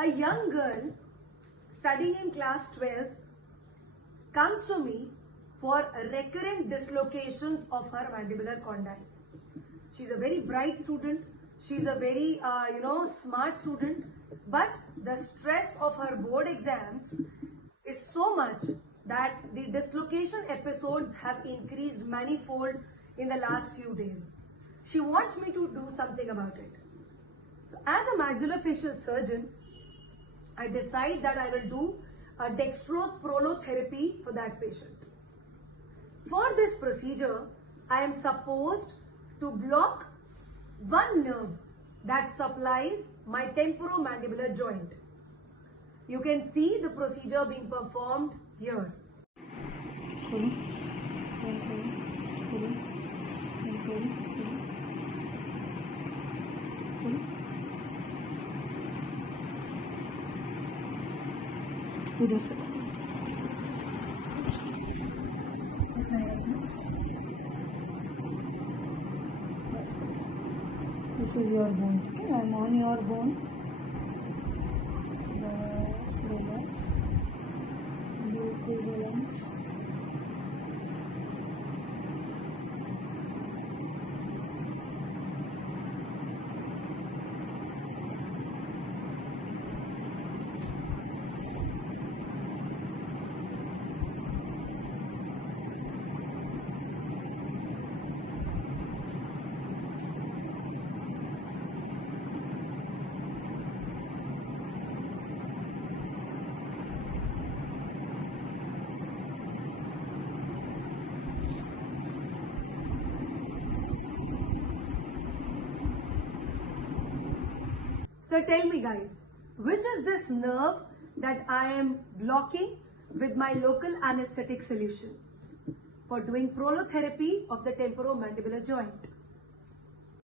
A young girl studying in class 12 comes to me for recurrent dislocations of her mandibular condyle. She's a very bright student. She's a very, smart student. But the stress of her board exams is so much that the dislocation episodes have increased manifold in the last few days. She wants me to do something about it. So as a maxillofacial surgeon, I decide that I will do a dextrose prolotherapy for that patient. For this procedure, I am supposed to block one nerve that supplies my temporomandibular joint. You can see the procedure being performed here. उधर से This is your bone. Okay, I'm on your bone. Relax. बिल्कुल relax. So tell me guys, which is this nerve that I am blocking with my local anesthetic solution for doing prolotherapy of the temporomandibular joint?